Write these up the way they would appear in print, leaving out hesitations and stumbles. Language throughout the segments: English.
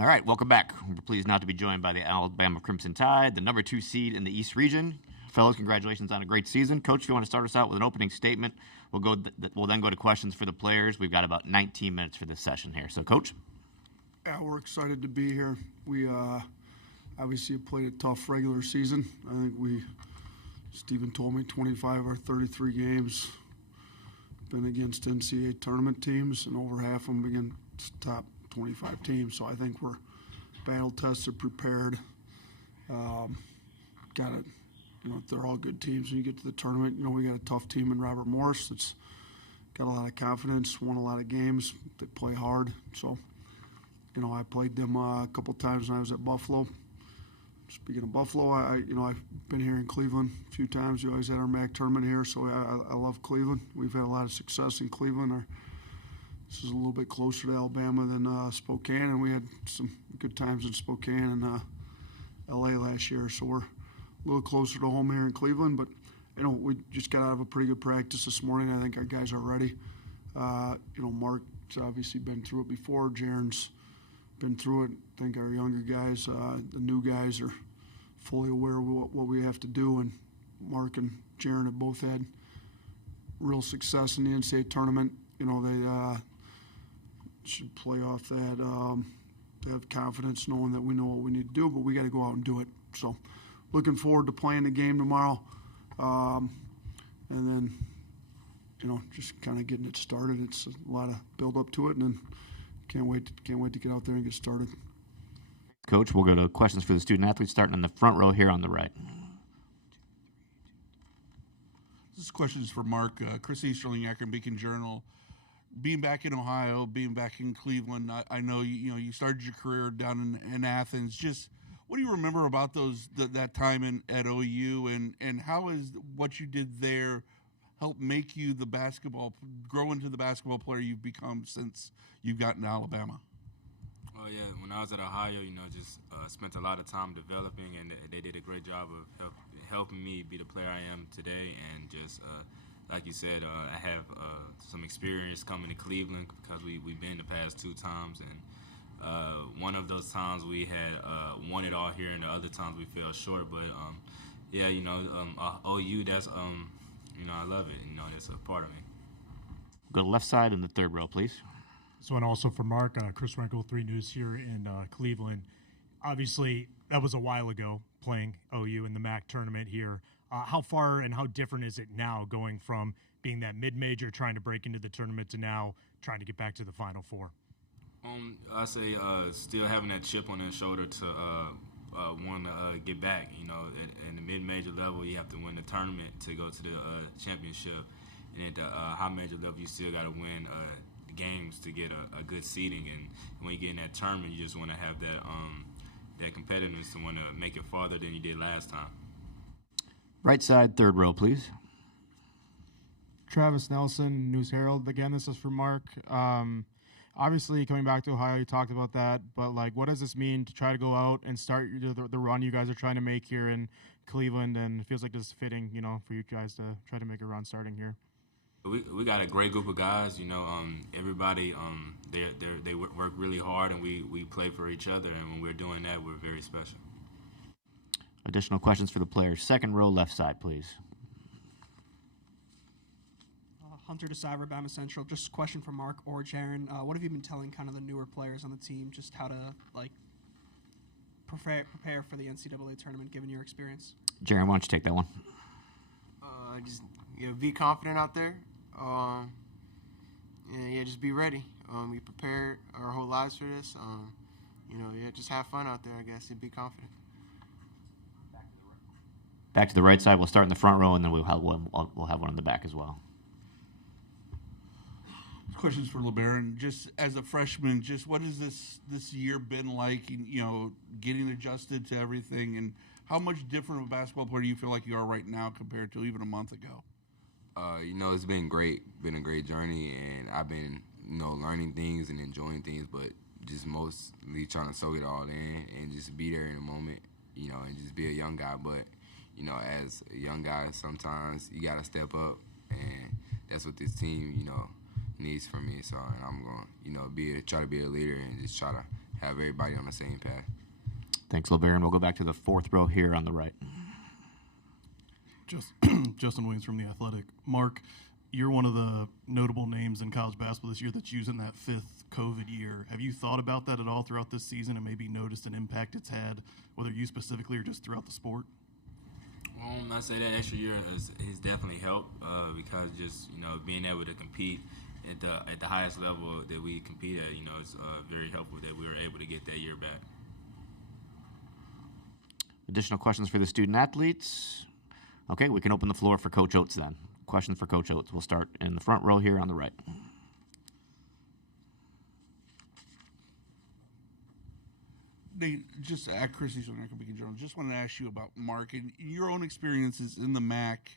All right, welcome back. We're pleased not to be joined by the Alabama Crimson Tide, the number 2 seed in the East region. Fellows, congratulations on a great season. Coach, if you want to start us out with an opening statement, we'll then go to questions for the players. We've got about 19 minutes for this session here. So, Coach? Yeah, we're excited to be here. We obviously played a tough regular season. I think Stephen told me 25 or 33 games been against NCAA tournament teams, and over half of them against top 25 teams. So I think we're battle tested, prepared. They're all good teams. When you get to the tournament, we got a tough team in Robert Morris that's got a lot of confidence, won a lot of games. They play hard. So, I played them a couple times when I was at Buffalo. Speaking of Buffalo, I've been here in Cleveland a few times. We always had our MAC tournament here, so I love Cleveland. We've had a lot of success in Cleveland. This is a little bit closer to Alabama than Spokane, and we had some good times in Spokane and L.A. last year. So we're a little closer to home here in Cleveland, but we just got out of a pretty good practice this morning. I think our guys are ready. Mark's obviously been through it before. Jaron's been through it. I think our younger guys, the new guys, are fully aware of what we have to do, and Mark and Jaron have both had real success in the NCAA tournament. They should play off that. They have confidence knowing that we know what we need to do, but we got to go out and do it. So looking forward to playing the game tomorrow, and then just kind of getting it started. It's a lot of build up to it, and then can't wait to get out there and get started. Coach, we'll go to questions for the student athletes, starting in the front row here on the right. This question is for Mark. Chris Easterling, Akron Beacon Journal. Being back in Ohio, being back in Cleveland, I know you started your career down in Athens. Just what do you remember about that time at OU, and how is what you did there help make you grow into the basketball player you've become since you've gotten to Alabama? Oh yeah, when I was at Ohio, just spent a lot of time developing, and they did a great job of helping me be the player I am today, and just. Like you said, I have some experience coming to Cleveland because we've been the past 2 times, and one of those times we had won it all here, and the other times we fell short. But OU, that's I love it. It's a part of me. Go to left side in the third row, please. So, and also for Mark, Chris Renkel, 3 News here in Cleveland. Obviously, that was a while ago playing OU in the MAC tournament here. How far and how different is it now going from being that mid-major trying to break into the tournament to now trying to get back to the Final Four? I say still having that chip on their shoulder to want to get back. At the mid-major level, you have to win the tournament to go to the championship. And at the high major level, you still got to win the games to get a good seeding. And when you get in that tournament, you just want to have that competitiveness to want to make it farther than you did last time. Right side, third row, please. Travis Nelson, News Herald. Again, this is for Mark. Obviously, coming back to Ohio, you talked about that, but what does this mean to try to go out and start the run you guys are trying to make here in Cleveland? And it feels like this is fitting, for you guys to try to make a run starting here. We got a great group of guys. Everybody they work really hard, and we play for each other. And when we're doing that, we're very special. Additional questions for the players. Second row, left side, please. Hunter Desai, Alabama Central. Just a question for Mark or Jaron. What have you been telling kind of the newer players on the team, just how to prepare for the NCAA tournament, given your experience? Jaron, why don't you take that one? Just be confident out there. Just be ready. We prepared our whole lives for this. Just have fun out there, I guess, and be confident. Back to the right side. We'll start in the front row, and then we'll have one in the back as well. Questions for LeBaron. Just as a freshman, just what has this year been like? Getting adjusted to everything, and how much different of a basketball player do you feel like you are right now compared to even a month ago? It's been great. Been a great journey, and I've been learning things and enjoying things, but just mostly trying to soak it all in and just be there in the moment. And just be a young guy, but. As a young guy, sometimes you got to step up, and that's what this team, needs from me. So, and I'm going to, try to be a leader and just try to have everybody on the same path. Thanks, LeBaron. We'll go back to the fourth row here on the right. Justin Williams from The Athletic. Mark, you're one of the notable names in college basketball this year that's using that fifth COVID year. Have you thought about that at all throughout this season and maybe noticed an impact it's had, whether you specifically or just throughout the sport? I say that extra year has definitely helped because just being able to compete at the highest level that we compete at, it's very helpful that we were able to get that year back. Additional questions for the student athletes? Okay, we can open the floor for Coach Oats then. Questions for Coach Oats. We'll start in the front row here on the right. Nate, just at Chrissy's American Beacon Journal, just wanted to ask you about Mark and your own experiences in the MAC.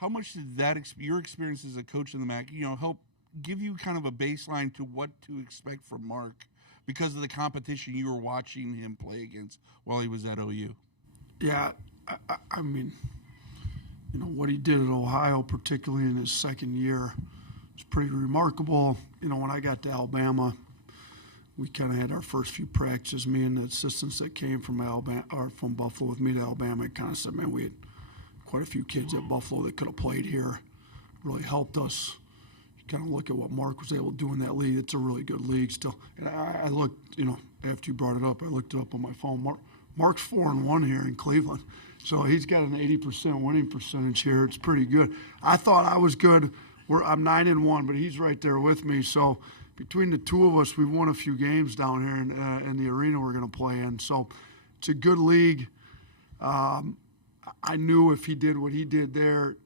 How much did your experience as a coach in the MAC, help give you kind of a baseline to what to expect from Mark because of the competition you were watching him play against while he was at OU? Yeah, I mean, what he did at Ohio, particularly in his second year, was pretty remarkable. When I got to Alabama, we kind of had our first few practices. Me and the assistants that came from Alabama or from Buffalo with me to Alabama kind of said, man, we had quite a few kids at Buffalo that could have played here. Really helped us. You kind of look at what Mark was able to do in that league. It's a really good league still. And I looked, after you brought it up, I looked it up on my phone. Mark's 4-1 here in Cleveland. So he's got an 80% winning percentage here. It's pretty good. I thought I was good. I'm 9-1, but he's right there with me. So between the two of us, we've won a few games down here in the arena we're going to play in. So it's a good league. I knew if he did what he did there,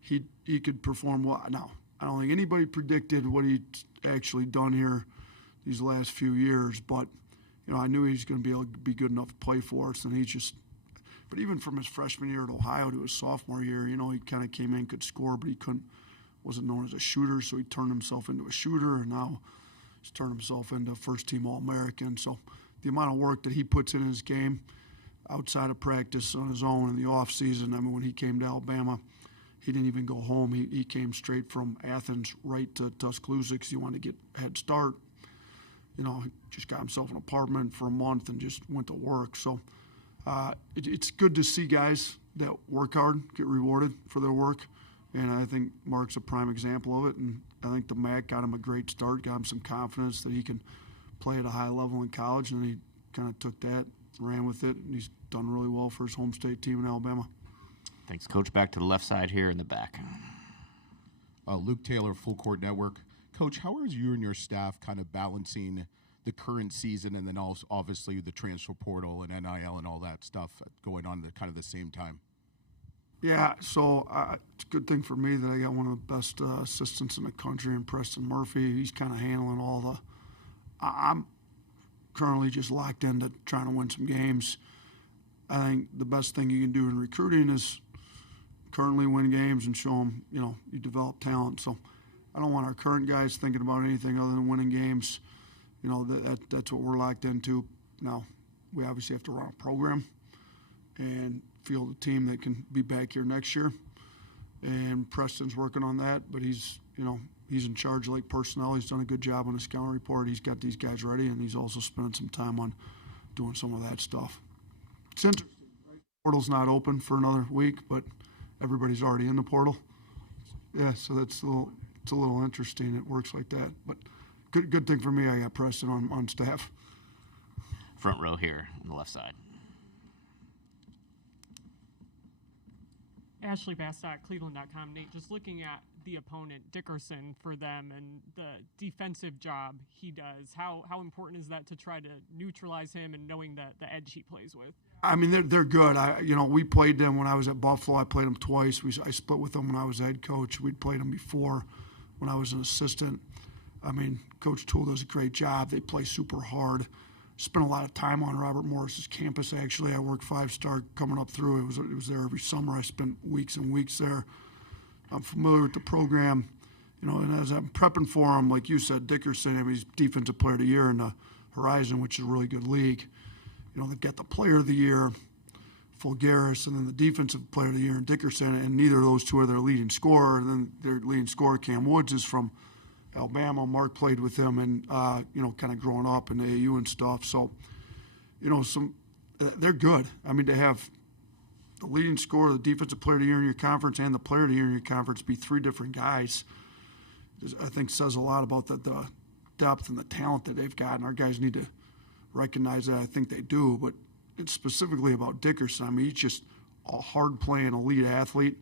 he could perform well. Now, I don't think anybody predicted what he'd actually done here these last few years, but I knew he was going to be able to be good enough to play for us, and but even from his freshman year at Ohio to his sophomore year, he kind of came in, could score, but he wasn't known as a shooter, so he turned himself into a shooter, and now he's turned himself into a first-team All-American. So the amount of work that he puts in his game outside of practice on his own in the off-season, when he came to Alabama, he didn't even go home. He came straight from Athens right to Tuscaloosa because he wanted to get a head start. He just got himself an apartment for a month and just went to work. So it's good to see guys that work hard get rewarded for their work. And I think Mark's a prime example of it. And I think the MAC got him a great start, got him some confidence that he can play at a high level in college. And he kind of took that, ran with it, and he's done really well for his home state team in Alabama. Thanks, Coach. Back to the left side here in the back. Luke Taylor, Full Court Network. Coach, how are you and your staff kind of balancing the current season and then also obviously the transfer portal and NIL and all that stuff going on at kind of the same time? Yeah, so it's a good thing for me that I got one of the best assistants in the country in Preston Murphy. He's kind of handling all I'm currently just locked into trying to win some games. I think the best thing you can do in recruiting is currently win games and show them, you develop talent. So I don't want our current guys thinking about anything other than winning games. That's what we're locked into. Now, we obviously have to run a program and field a team that can be back here next year. And Preston's working on that, but he's in charge of personnel. He's done a good job on the scouting report. He's got these guys ready, and he's also spending some time on doing some of that stuff. It's interesting, right? The portal's not open for another week, but everybody's already in the portal. Yeah, so it's a little interesting. It works like that, but good thing for me. I got Preston on staff. Front row here on the left side. Ashley Bastock, Cleveland.com. Nate, just looking at the opponent, Dickerson, for them and the defensive job he does, how important is that to try to neutralize him and knowing the edge he plays with? I mean, they're good. We played them when I was at Buffalo. I played them twice. I split with them when I was head coach. We'd played them before when I was an assistant. I mean, Coach Toole does a great job. They play super hard. Spent a lot of time on Robert Morris's campus, actually. I worked 5-star coming up through. It was there every summer. I spent weeks and weeks there. I'm familiar with the program, and as I'm prepping for him, like you said, Dickerson, he's Defensive Player of the Year in the Horizon, which is a really good league. They've got the Player of the Year, Fulgaris, and then the Defensive Player of the Year in Dickerson, and neither of those two are their leading scorer. And then their leading scorer, Cam Woods, is from Alabama. Mark played with him, and kind of growing up in the AU and stuff. So, they're good. I mean, to have the leading scorer, the defensive player of the year in your conference, and the player of the year in your conference be three different guys, I think says a lot about the depth and the talent that they've got. And our guys need to recognize that. I think they do. But it's specifically about Dickerson. I mean, he's just a hard-playing elite athlete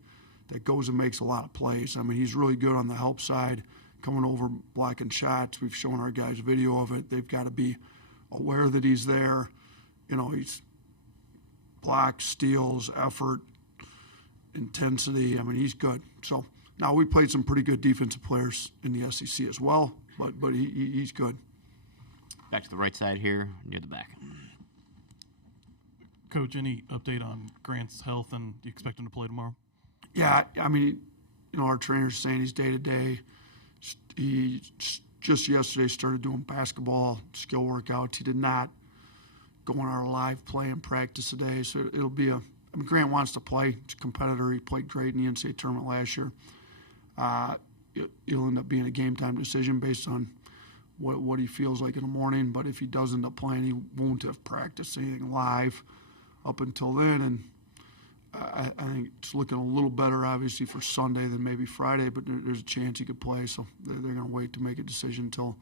that goes and makes a lot of plays. I mean, he's really good on the help side, coming over, blocking shots. We've shown our guys video of it. They've got to be aware that he's there. He's blocks, steals, effort, intensity. I mean, he's good. So now we played some pretty good defensive players in the SEC as well, but he's good. Back to the right side here, near the back. Coach, any update on Grant's health, and do you expect him to play tomorrow? Yeah, I mean, our trainer's saying he's day-to-day. He just yesterday started doing basketball skill workouts. He did not go on our live play and practice today, so it'll be Grant wants to play. He's a competitor. He played great in the NCAA tournament last year. It'll end up being a game-time decision based on what he feels like in the morning, but if he does end up playing, he won't have practiced anything live up until then, and I think it's looking a little better, obviously, for Sunday than maybe Friday, but there's a chance he could play, so they're going to wait to make a decision until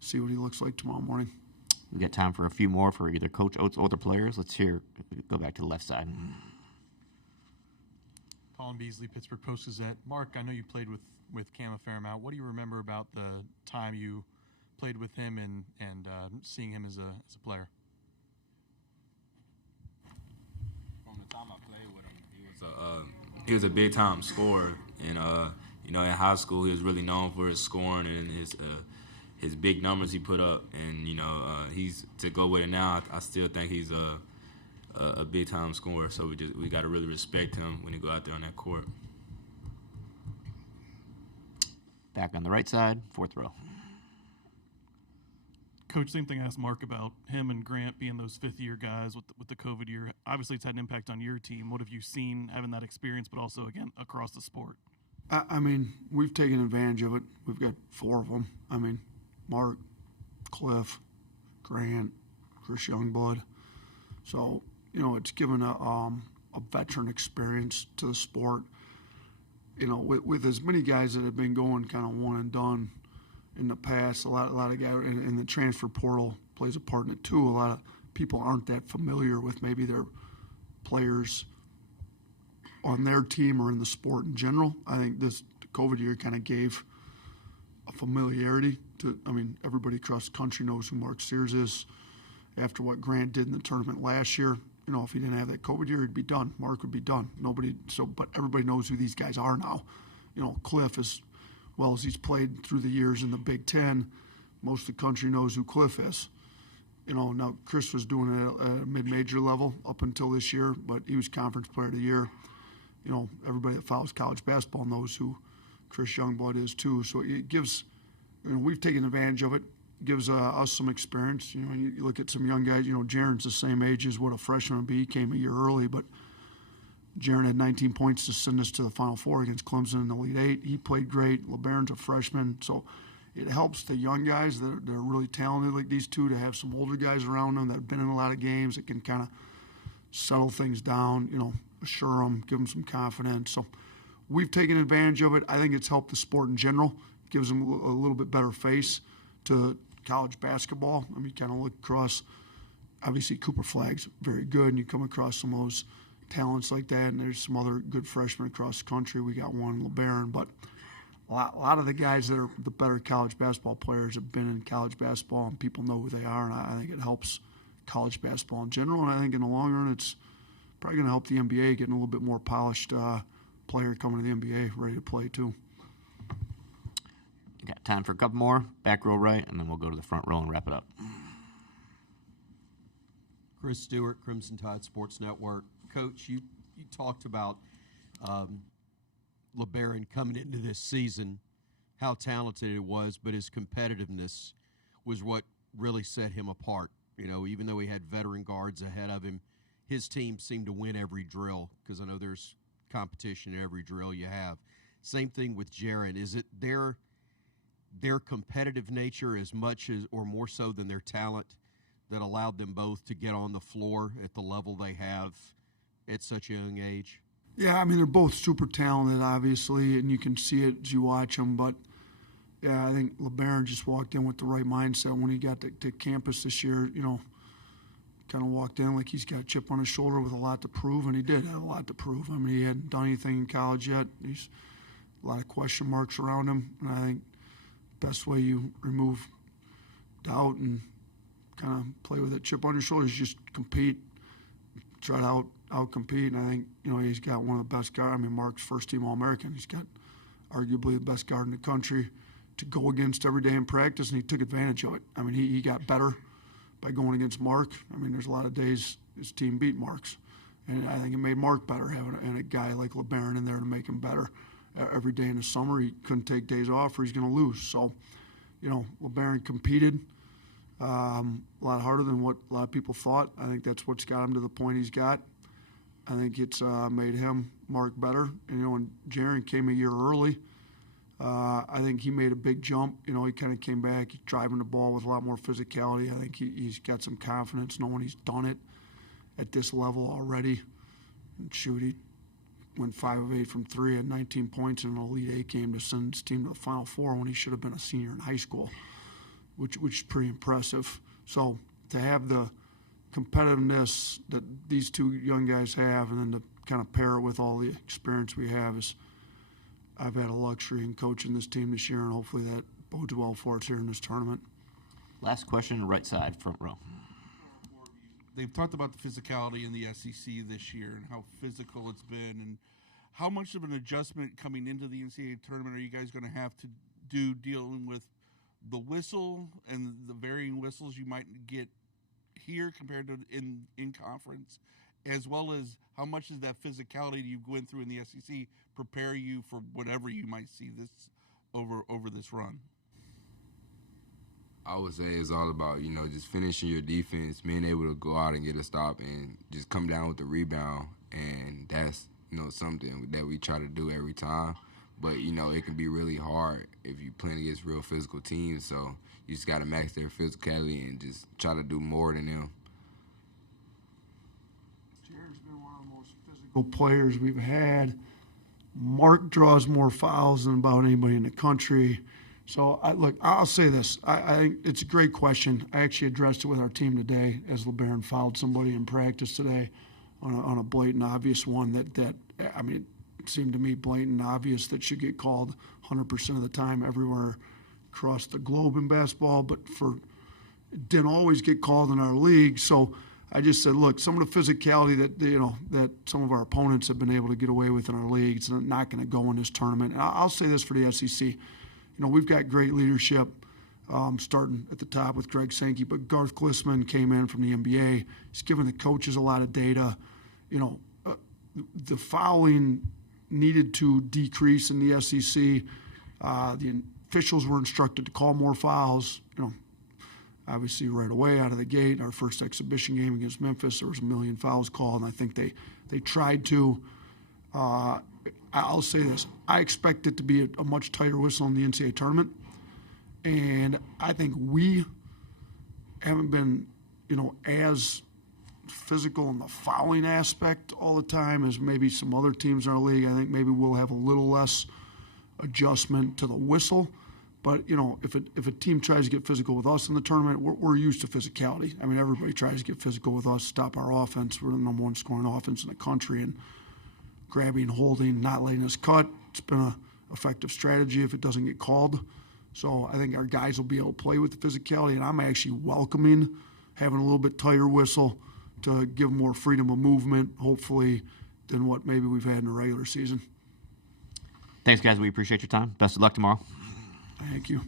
see what he looks like tomorrow morning. We got time for a few more for either Coach Oats or the players. Let's go back to the left side. Colin Beasley, Pittsburgh Post-Gazette. Mark, I know you played with Cam a fair amount. What do you remember about the time you played with him and seeing him as a player? From the time I played with him, he was a big time scorer, and in high school he was really known for his scoring and his big numbers he put up, and he's to go with it now. I still think he's a big time scorer, so we got to really respect him when he go out there on that court. Back on the right side, fourth row. Coach, same thing I asked Mark about him and Grant being those fifth-year guys with the COVID year. Obviously, it's had an impact on your team. What have you seen having that experience, but also, again, across the sport? I mean, we've taken advantage of it. We've got four of them. I mean, Mark, Cliff, Grant, Chris Youngblood. So, it's given a veteran experience to the sport. With as many guys that have been going kind of one and done in the past, a lot of guys, and the transfer portal plays a part in it too. A lot of people aren't that familiar with maybe their players on their team or in the sport in general. I think the COVID year kind of gave a familiarity to, everybody across the country knows who Mark Sears is. After what Grant did in the tournament last year, if he didn't have that COVID year, he'd be done. Mark would be done. But everybody knows who these guys are now. Cliff, as well as he's played through the years in the Big Ten, most of the country knows who Cliff is. Now Chris was doing it at a mid-major level up until this year, but he was Conference Player of the Year. Everybody that follows college basketball knows who Chris Youngblood is too. So it gives, we've taken advantage of it. Gives us some experience. You look at some young guys. Jaron's the same age as what a freshman would be. He came a year early, but Jaron had 19 points to send us to the Final Four against Clemson in the Elite Eight. He played great. LeBaron's a freshman, so it helps the young guys that are really talented like these two to have some older guys around them that have been in a lot of games that can kind of settle things down. Assure them, give them some confidence. So we've taken advantage of it. I think it's helped the sport in general. It gives them a little bit better face to college basketball. Kind of look across, obviously Cooper Flagg's very good, and you come across some of those talents like that, and there's some other good freshmen across the country. We got one, LeBaron, but a lot of the guys that are the better college basketball players have been in college basketball, and people know who they are, and I think it helps college basketball in general, and I think in the long run it's probably going to help the NBA getting a little bit more polished player coming to the NBA, ready to play too. Got time for a couple more. Back row right, and then we'll go to the front row and wrap it up. Chris Stewart, Crimson Tide Sports Network. Coach, you talked about LeBaron coming into this season, how talented it was, but his competitiveness was what really set him apart. Even though he had veteran guards ahead of him, his team seemed to win every drill, because I know there's competition in every drill you have. Same thing with Jaron. Is it their competitive nature as much as or more so than their talent that allowed them both to get on the floor at the level they have at such a young age? Yeah, I mean, they're both super talented, obviously, and you can see it as you watch them. But, yeah, I think LeBaron just walked in with the right mindset when he got to campus this year, kind of walked in like he's got a chip on his shoulder with a lot to prove, and he did have a lot to prove. I mean, he hadn't done anything in college yet. He's a lot of question marks around him, and I think the best way you remove doubt and kind of play with that chip on your shoulder is just compete, try to out-compete, and I think, he's got one of the best guards. I mean, Mark's first-team All-American. He's got arguably the best guard in the country to go against every day in practice, and he took advantage of it. I mean, he got better by going against Mark. I mean, there's a lot of days his team beat Mark's, and I think it made Mark better having a guy like LeBaron in there to make him better. Every day in the summer, he couldn't take days off or he's going to lose. So, LeBaron competed a lot harder than what a lot of people thought. I think that's what's got him to the point he's got. I think it's made him, Mark, better. And, when Jaren came a year early, I think he made a big jump. He kind of came back driving the ball with a lot more physicality. I think he's got some confidence knowing he's done it at this level already. And shoot, he went 5 of 8 from 3 at 19 points in an Elite Eight game to send his team to the Final Four when he should have been a senior in high school, which is pretty impressive. So to have the competitiveness that these two young guys have, and then to kind of pair it with all the experience we have, is I've had a luxury in coaching this team this year, and hopefully that bodes well for us here in this tournament. Last question, right side, front row. They've talked about the physicality in the SEC this year and how physical it's been, and how much of an adjustment coming into the NCAA tournament are you guys going to have to do dealing with the whistle and the varying whistles you might get here compared to in conference, as well as how much does that physicality you went through in the SEC prepare you for whatever you might see this over this run? I would say it's all about, just finishing your defense, being able to go out and get a stop and just come down with the rebound. And that's, something that we try to do every time. But, it can be really hard if you're playing against real physical teams. So you just got to max their physicality and just try to do more than them. Jaren's been one of the most physical players we've had. Mark draws more fouls than about anybody in the country. So, I'll say this. I think it's a great question. I actually addressed it with our team today as LeBaron fouled somebody in practice today on a blatant, obvious one that it seemed to me blatant, obvious that should get called 100% of the time everywhere across the globe in basketball, but it didn't always get called in our league. So I just said, look, some of the physicality that some of our opponents have been able to get away with in our league, it's not going to go in this tournament. And I'll say this for the SEC. We've got great leadership, starting at the top with Greg Sankey, but Garth Glissman came in from the NBA. He's given the coaches a lot of data. The fouling needed to decrease in the SEC. The officials were instructed to call more fouls. Obviously right away out of the gate, our first exhibition game against Memphis, there was 1 million fouls called, and I think they tried to. I'll say this. I expect it to be a much tighter whistle in the NCAA tournament. And I think we haven't been, as physical in the fouling aspect all the time as maybe some other teams in our league. I think maybe we'll have a little less adjustment to the whistle. But, if a team tries to get physical with us in the tournament, we're used to physicality. I mean, everybody tries to get physical with us, stop our offense. We're the number 1 scoring offense in the country, and grabbing, holding, not letting us cut. It's been an effective strategy if it doesn't get called. So I think our guys will be able to play with the physicality, and I'm actually welcoming having a little bit tighter whistle to give more freedom of movement, hopefully, than what maybe we've had in the regular season. Thanks, guys. We appreciate your time. Best of luck tomorrow. Thank you.